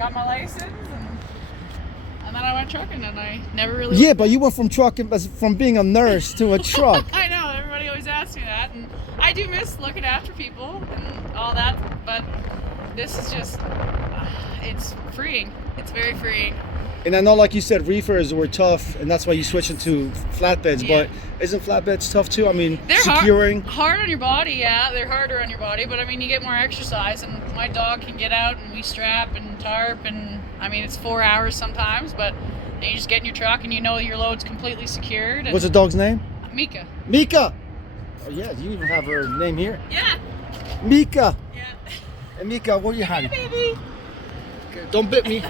got my license, and then I went trucking, and I never really. Yeah, but you went from trucking, from being a nurse to a truck. I know, everybody always asks me that, and I do miss looking after people and all that, but this is just, it's freeing. It's very freeing. And I know, like you said, reefers were tough, and that's why you switched into flatbeds. Yeah. But isn't flatbeds tough too? I mean, They're securing. hard on your body, yeah. They're harder on your body, but I mean, you get more exercise, and my dog can get out, and we strap and tarp, and I mean, it's 4 hours sometimes, but then you just get in your truck, and you know your load's completely secured. And What's the dog's name? Mika. Mika. Oh yeah, you even have her name here. Yeah. Mika. Yeah. Hey Mika, where you hiding? Hey, baby. Okay, don't bite me.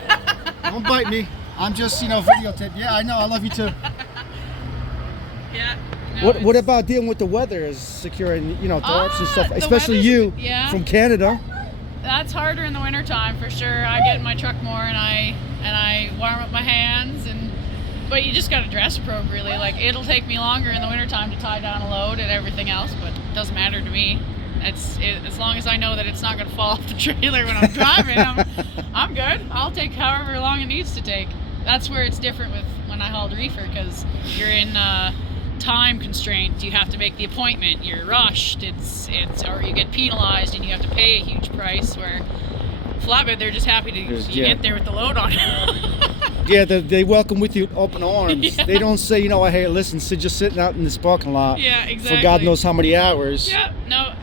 Don't bite me. I'm just, videotape. Yeah, I know. I love you too. Yeah. No, What about dealing with the weather? Is securing, tarps and stuff, the especially weather's- you yeah. from Canada. That's harder in the wintertime for sure. I get in my truck more, and I warm up my hands, but you just got to dress appropriately. Like, it'll take me longer in the wintertime to tie down a load and everything else, but it doesn't matter to me. As long as I know that it's not going to fall off the trailer when I'm driving, I'm good. I'll take however long it needs to take. That's where it's different with when I hauled reefer, because you're in time constraint. You have to make the appointment. You're rushed. Or you get penalized and you have to pay a huge price. Where flatbed, they're just happy to get there with the load on. Yeah, they welcome with you with open arms. Yeah. They don't say, hey, listen, just sitting out in this parking lot. Yeah, exactly. For God knows how many hours. Yeah, no,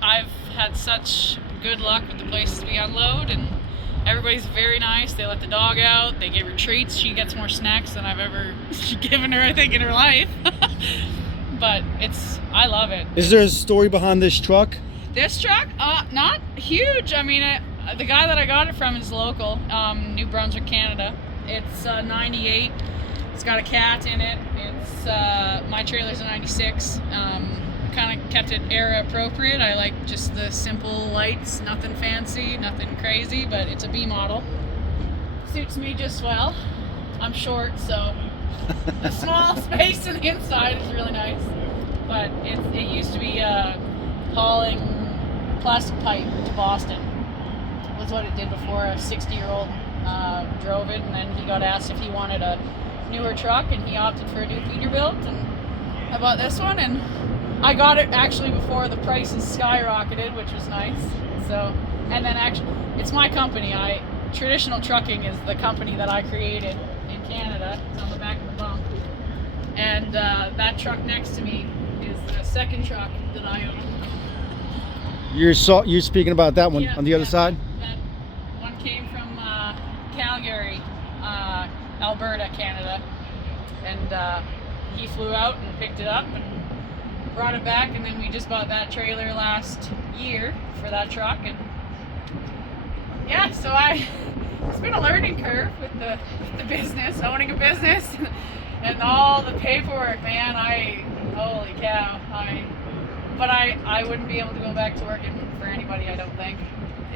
I've had such good luck with the places we unload, and everybody's very nice. They let the dog out. They give her treats. She gets more snacks than I've ever given her, I think, in her life. But I love it. Is there a story behind this truck? This truck, not huge. I mean, the guy that I got it from is local, New Brunswick, Canada. It's 98. It's got a cat in it. It's my trailer's a 96. Kind of kept it era appropriate. I like just the simple lights, nothing fancy, nothing crazy, but it's a B model. Suits me just well. I'm short, so the small space in the inside is really nice. But it used to be hauling plastic pipe to Boston. Was what it did before. A 60-year-old drove it, and then he got asked if he wanted a newer truck, and he opted for a new Peterbilt, and I bought this one, and I got it actually before the prices skyrocketed, which was nice. So, and then actually, it's my company. Traditional Trucking is the company that I created in Canada. It's on the back of the bunk. And that truck next to me is the second truck that I own. You're speaking about that one on the other side? That one came from Calgary, Alberta, Canada. And he flew out and picked it up and brought it back, and then we just bought that trailer last year for that truck. And yeah, so it's been a learning curve with the business, owning a business, and all the paperwork, man. Holy cow. But I wouldn't be able to go back to working for anybody, I don't think.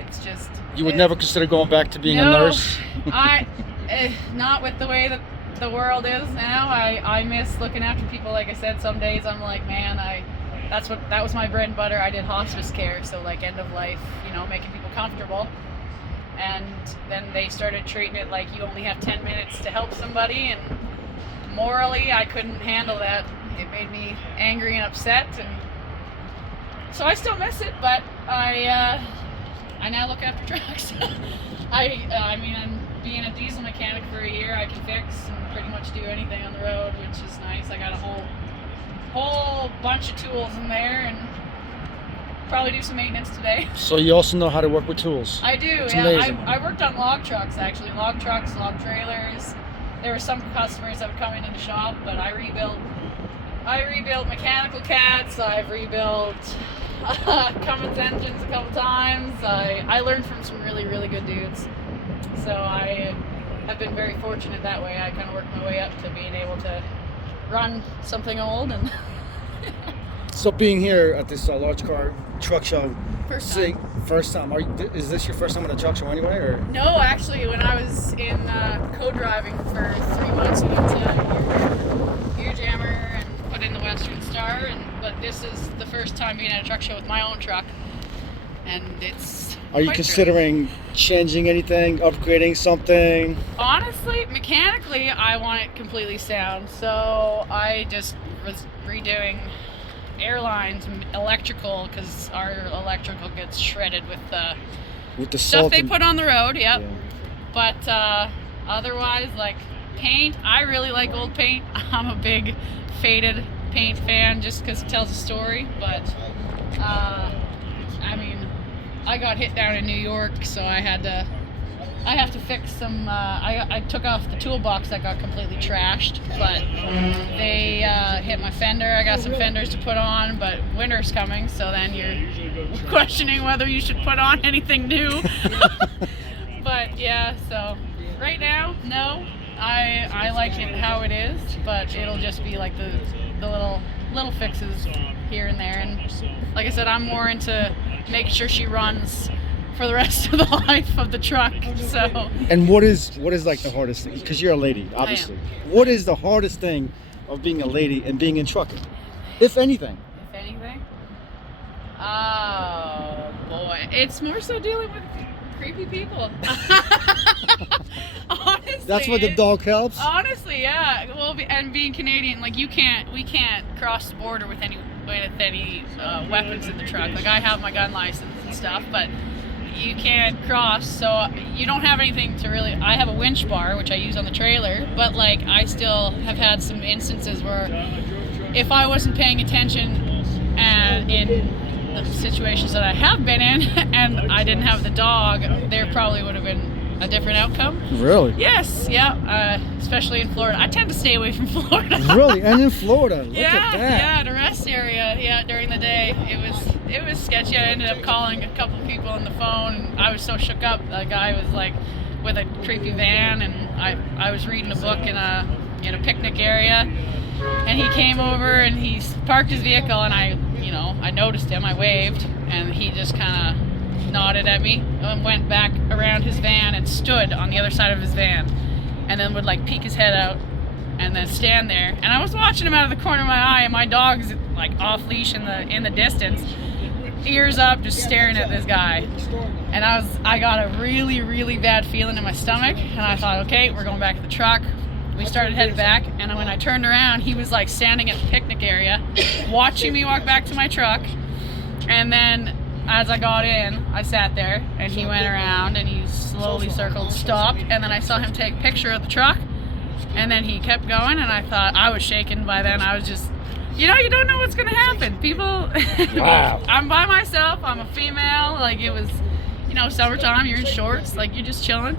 It's just... You would never consider going back to being a nurse? Not with the way that the world is now. I miss looking after people. Like I said, some days I'm like, man, that was my bread and butter. I did hospice care, so like end of life, making people comfortable. And then they started treating it like you only have 10 minutes to help somebody, and morally I couldn't handle that. It made me angry and upset, and so I still miss it, but I now look after trucks. I mean, I'm being a diesel mechanic for a year. I can fix and pretty much do anything on the road, which is nice. I got a whole bunch of tools in there, and probably do some maintenance today. So you also know how to work with tools? I do. It's yeah. amazing. I worked on log trucks, actually. Log trucks, log trailers. There were some customers that would come into the shop, but I rebuilt mechanical cats. I've rebuilt Cummins engines a couple times. I learned from some really, really good dudes. So I have been very fortunate that way. I kind of worked my way up to being able to run something old. And So being here at this large car truck show, First time. Is this your first time at a truck show anyway, or? No, actually, when I was in co-driving for 3 months, we went to Gear Jammer and put in the Western Star, but this is the first time being at a truck show with my own truck, and it's Are you Quite considering changing anything, upgrading something? Honestly, mechanically, I want it completely sound. So I just was redoing airlines, electrical, because our electrical gets shredded with the salt stuff they and- put on the road. Yep. Yeah. But otherwise, like paint, I really like old paint. I'm a big faded paint fan just because it tells a story. But I mean, I got hit down in New York, so I have to fix some. I took off the toolbox that got completely trashed, but they hit my fender. I got some fenders to put on, but winter's coming, so then you're questioning whether you should put on anything new. But yeah, so right now, no. I like it how it is, but it'll just be like the little fixes here and there. And like I said, I'm more into making sure she runs for the rest of the life of the truck. So. And what is like the hardest thing? Because you're a lady, obviously. What is the hardest thing of being a lady and being in trucking, if anything? If anything, oh boy, it's more so dealing with creepy people. Honestly, That's where the dog helps. Honestly, yeah. Well, and being Canadian, like we can't cross the border with any weapons in the truck. Like I have my gun license and stuff, but you can't cross, so you don't have anything to really. I have a winch bar which I use on the trailer, but like I still have had some instances where if I wasn't paying attention and in the situations that I have been in and I didn't have the dog, there probably would have been a different outcome. Really? Yes, yeah, especially in Florida. I tend to stay away from Florida. Really? And in Florida? Look Yeah, at that. yeah, the rest area, yeah, during the day, it was sketchy. I ended up calling a couple of people on the phone, and I was so shook up. The guy was like with a creepy van, and I was reading a book in a picnic area, and he came over and he parked his vehicle, and I noticed him. I waved, and he just kind of nodded at me and went back around his van and stood on the other side of his van, and then would like peek his head out and then stand there. And I was watching him out of the corner of my eye, and my dog's like off leash in the distance, ears up, just staring at this guy. And I got a really, really bad feeling in my stomach, and I thought, okay, we're going back to the truck. We started heading back, and when I turned around, he was like standing at the picnic area watching me walk back to my truck. And then as I got in, I sat there, and he went around, and he slowly circled, stopped, and then I saw him take a picture of the truck, and then he kept going, and I thought, I was shaken by then. I was just, you don't know what's gonna happen. People, Wow. I'm by myself, I'm a female, like it was, summertime, you're in shorts, like you're just chilling,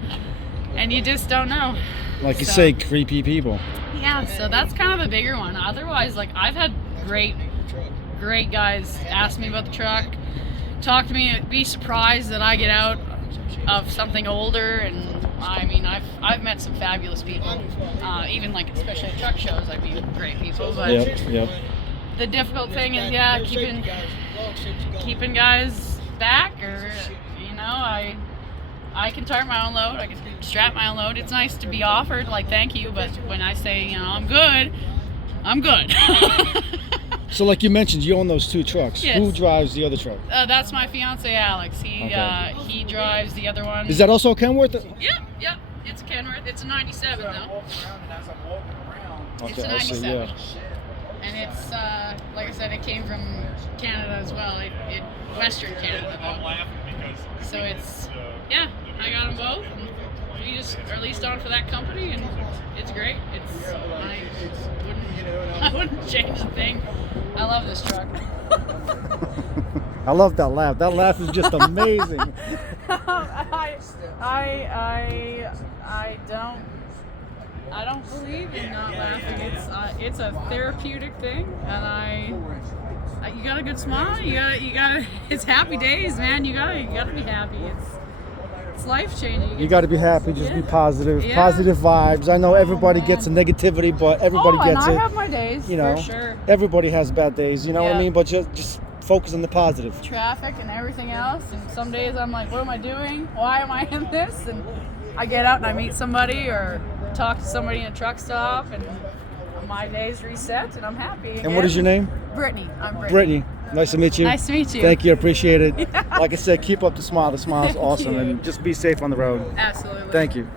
and you just don't know. Like you say, creepy people. Yeah, so that's kind of the bigger one. Otherwise, like I've had great guys ask me about the truck, talk to me, be surprised that I get out of something older, and I mean I've met some fabulous people, even like especially at truck shows. I meet great people, but Yep. the difficult thing is keeping guys back, or I can tarp my own load, I can strap my own load. It's nice to be offered like thank you, but when I say I'm good. So like you mentioned, you own those two trucks. Yes. Who drives the other truck? That's my fiance Alex. He drives the other one. Is that also a Kenworth? Yep. It's a Kenworth. It's a 97 though. It's a Okay, I see, 97. yeah. And it's like I said, it came from Canada as well. It Western Canada though. So it's I got them both. And we just are leased on for that company, and it's great. I wouldn't change a thing. I love this truck. I love that laugh. That laugh is just amazing. I don't believe in not laughing. It's a therapeutic thing, and you got a good smile. You got it's happy days, man. You gotta be happy. It's life changing. You got to be happy. Just be positive. Yeah. Positive vibes. I know everybody man. gets the negativity, but everybody gets and it. I have my days, for sure. Everybody has bad days. You know what I Yeah. mean? But just focus on the positive. Traffic and everything else, and some days I'm like, what am I doing? Why am I in this? And I get out and I meet somebody or talk to somebody in a truck stop, and my day's reset and I'm happy again. And what is your name? Brittany. I'm Brittany. Brittany. Nice to meet you. Nice to meet you. Thank you. Appreciate it. Like I said, keep up the smile. The smile's Thank awesome. you. And just be safe on the road. Absolutely. Thank you.